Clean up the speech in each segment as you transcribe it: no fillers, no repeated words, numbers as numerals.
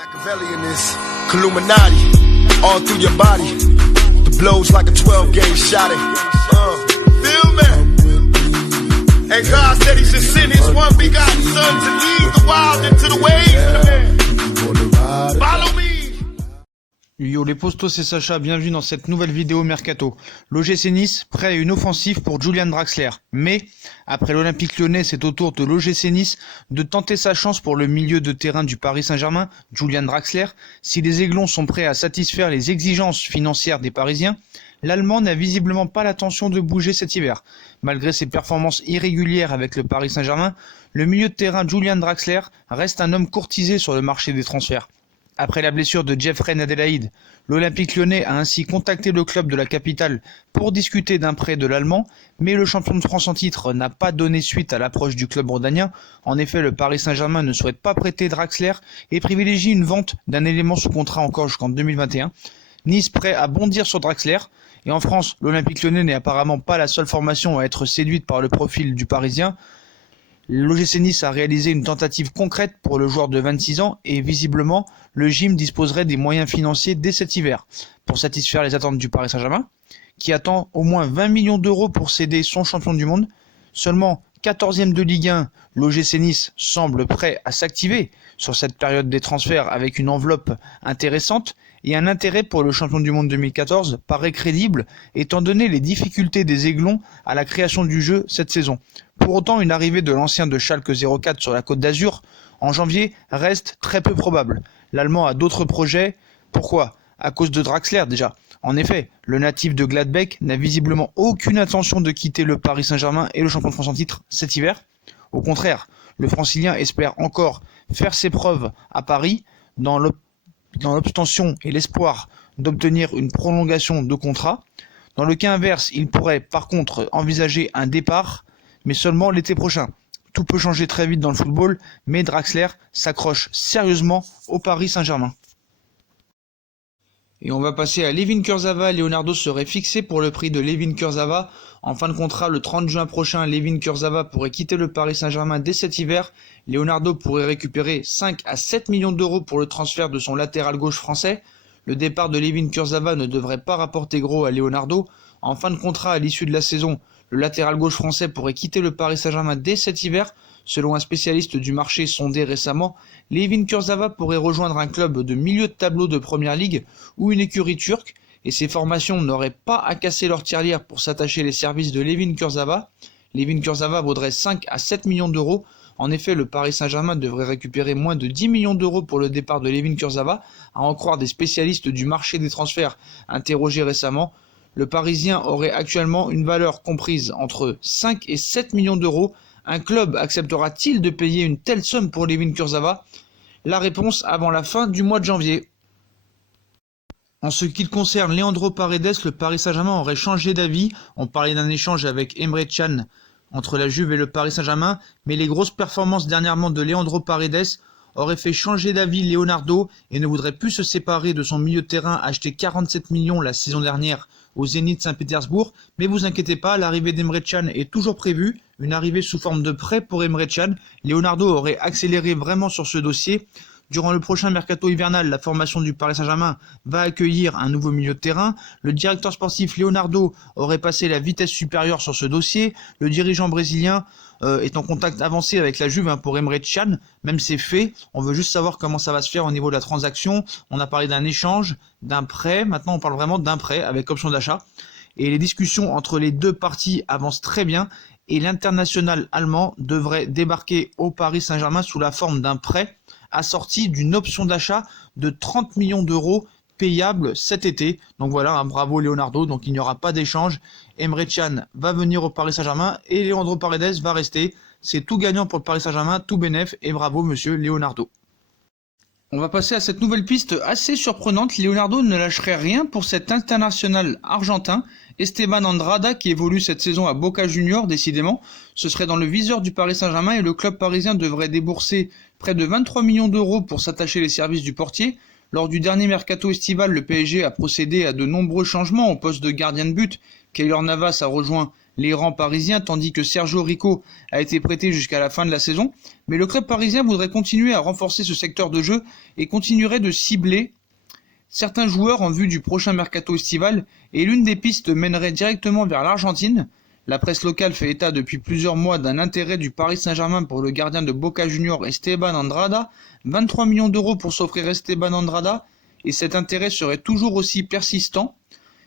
Machiavelli in this Illuminati, all through your body. The blows like a 12-gauge shot. Feel me? And God said He should send His one begotten Son to lead the wild into the ways. Follow me. Yo les postos, c'est Sacha, bienvenue dans cette nouvelle vidéo Mercato. L'OGC Nice prêt à une offensive pour Julian Draxler. Mais, après l'Olympique Lyonnais, c'est au tour de l'OGC Nice de tenter sa chance pour le milieu de terrain du Paris Saint-Germain, Julian Draxler. Si les Aiglons sont prêts à satisfaire les exigences financières des Parisiens, l'Allemand n'a visiblement pas l'intention de bouger cet hiver. Malgré ses performances irrégulières avec le Paris Saint-Germain, le milieu de terrain Julian Draxler reste un homme courtisé sur le marché des transferts. Après la blessure de Jeffrey Adélaïde, l'Olympique Lyonnais a ainsi contacté le club de la capitale pour discuter d'un prêt de l'Allemand, mais le champion de France en titre n'a pas donné suite à l'approche du club rhodanien. En effet, le Paris Saint-Germain ne souhaite pas prêter Draxler et privilégie une vente d'un élément sous contrat encore jusqu'en 2021. Nice prêt à bondir sur Draxler. Et en France, l'Olympique Lyonnais n'est apparemment pas la seule formation à être séduite par le profil du Parisien. L'OGC Nice a réalisé une tentative concrète pour le joueur de 26 ans et visiblement, le gym disposerait des moyens financiers dès cet hiver pour satisfaire les attentes du Paris Saint-Germain, qui attend au moins 20 millions d'euros pour céder son champion du monde. Seulement 14e de Ligue 1, l'OGC Nice semble prêt à s'activer sur cette période des transferts avec une enveloppe intéressante et un intérêt pour le champion du monde 2014 paraît crédible étant donné les difficultés des Aiglons à la création du jeu cette saison. Pour autant, une arrivée de l'ancien de Schalke 04 sur la Côte d'Azur en janvier reste très peu probable. L'Allemand a d'autres projets. Pourquoi ? À cause de Draxler déjà. En effet, le natif de Gladbeck n'a visiblement aucune intention de quitter le Paris Saint-Germain et le champion de France en titre cet hiver. Au contraire, le Francilien espère encore faire ses preuves à Paris dans l'obtention et l'espoir d'obtenir une prolongation de contrat. Dans le cas inverse, il pourrait par contre envisager un départ, mais seulement l'été prochain. Tout peut changer très vite dans le football, mais Draxler s'accroche sérieusement au Paris Saint-Germain. Et on va passer à Layvin Kurzawa. Leonardo serait fixé pour le prix de Layvin Kurzawa. En fin de contrat, le 30 juin prochain, Layvin Kurzawa pourrait quitter le Paris Saint-Germain dès cet hiver. Leonardo pourrait récupérer 5 à 7 millions d'euros pour le transfert de son latéral gauche français. Le départ de Layvin Kurzawa ne devrait pas rapporter gros à Leonardo. En fin de contrat, à l'issue de la saison, le latéral gauche français pourrait quitter le Paris Saint-Germain dès cet hiver. Selon un spécialiste du marché sondé récemment, Layvin Kurzawa pourrait rejoindre un club de milieu de tableau de Première Ligue ou une écurie turque, et ces formations n'auraient pas à casser leur tirelire pour s'attacher les services de Layvin Kurzawa. Layvin Kurzawa vaudrait 5 à 7 millions d'euros. En effet, le Paris Saint-Germain devrait récupérer moins de 10 millions d'euros pour le départ de Layvin Kurzawa, à en croire des spécialistes du marché des transferts interrogés récemment. Le Parisien aurait actuellement une valeur comprise entre 5 et 7 millions d'euros. Un club acceptera-t-il de payer une telle somme pour Layvin Kurzawa ? La réponse avant la fin du mois de janvier. En ce qui concerne Leandro Paredes, le Paris Saint-Germain aurait changé d'avis. On parlait d'un échange avec Emre Can entre la Juve et le Paris Saint-Germain, mais les grosses performances dernièrement de Leandro Paredes auraient fait changer d'avis Leonardo et ne voudrait plus se séparer de son milieu de terrain acheté 47 millions la saison dernière au Zénith Saint-Pétersbourg. Mais vous inquiétez pas, l'arrivée d'Emre Can est toujours prévue, une arrivée sous forme de prêt pour Emre Can. Leonardo aurait accéléré vraiment sur ce dossier. Durant le prochain mercato hivernal, la formation du Paris Saint-Germain va accueillir un nouveau milieu de terrain. Le directeur sportif Leonardo aurait passé la vitesse supérieure sur ce dossier. Le dirigeant brésilien est en contact avancé avec la Juve pour Emre Can. Même c'est fait, on veut juste savoir comment ça va se faire au niveau de la transaction. On a parlé d'un échange, d'un prêt. Maintenant, on parle vraiment d'un prêt avec option d'achat. Et les discussions entre les deux parties avancent très bien. Et l'international allemand devrait débarquer au Paris Saint-Germain sous la forme d'un prêt assorti d'une option d'achat de 30 millions d'euros payable cet été. Donc voilà, bravo Leonardo, donc il n'y aura pas d'échange. Emre Can va venir au Paris Saint-Germain et Leandro Paredes va rester. C'est tout gagnant pour le Paris Saint-Germain, tout bénef, et bravo monsieur Leonardo. On va passer à cette nouvelle piste assez surprenante. Leonardo ne lâcherait rien pour cet international argentin, Esteban Andrada, qui évolue cette saison à Boca Juniors, décidément. Ce serait dans le viseur du Paris Saint-Germain et le club parisien devrait débourser près de 23 millions d'euros pour s'attacher les services du portier. Lors du dernier mercato estival, le PSG a procédé à de nombreux changements au poste de gardien de but. Keylor Navas a rejoint les rangs parisiens, tandis que Sergio Rico a été prêté jusqu'à la fin de la saison. Mais le club parisien voudrait continuer à renforcer ce secteur de jeu et continuerait de cibler certains joueurs en vue du prochain mercato estival, et l'une des pistes mènerait directement vers l'Argentine. La presse locale fait état depuis plusieurs mois d'un intérêt du Paris Saint-Germain pour le gardien de Boca Juniors Esteban Andrada, 23 millions d'euros pour s'offrir Esteban Andrada, et cet intérêt serait toujours aussi persistant.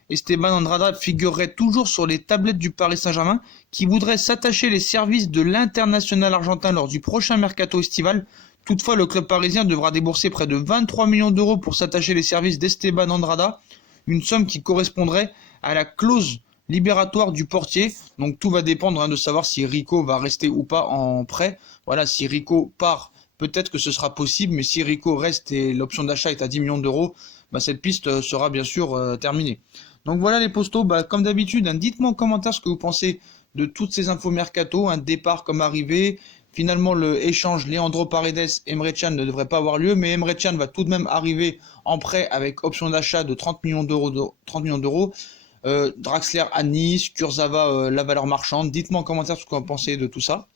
Esteban Andrada figurerait toujours sur les tablettes du Paris Saint-Germain, qui voudrait s'attacher les services de l'international argentin lors du prochain mercato estival. Toutefois, le club parisien devra débourser près de 23 millions d'euros pour s'attacher les services d'Esteban Andrada, une somme qui correspondrait à la clause libératoire du portier. Donc tout va dépendre de savoir si Rico va rester ou pas en prêt. Voilà, si Rico part, peut-être que ce sera possible, mais si Rico reste et l'option d'achat est à 10 millions d'euros, cette piste sera bien sûr terminée. Donc voilà les postos, comme d'habitude, dites-moi en commentaire ce que vous pensez de toutes ces infos mercato, un départ comme arrivée. Finalement, le échange Leandro Paredes Emre Can ne devrait pas avoir lieu, mais Emre Can va tout de même arriver en prêt avec option d'achat de 30 millions d'euros. Draxler à Nice, Kurzawa la valeur marchande. Dites-moi en commentaire ce que vous pensez de tout ça.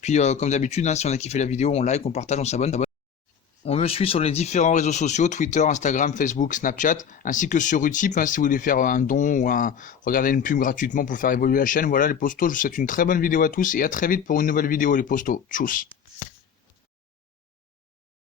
Puis comme d'habitude, si on a kiffé la vidéo, on like, on partage, on s'abonne. On me suit sur les différents réseaux sociaux, Twitter, Instagram, Facebook, Snapchat, ainsi que sur Utip, si vous voulez faire un don ou regarder une pub gratuitement pour faire évoluer la chaîne. Voilà les postos, je vous souhaite une très bonne vidéo à tous et à très vite pour une nouvelle vidéo les postos. Tchuss.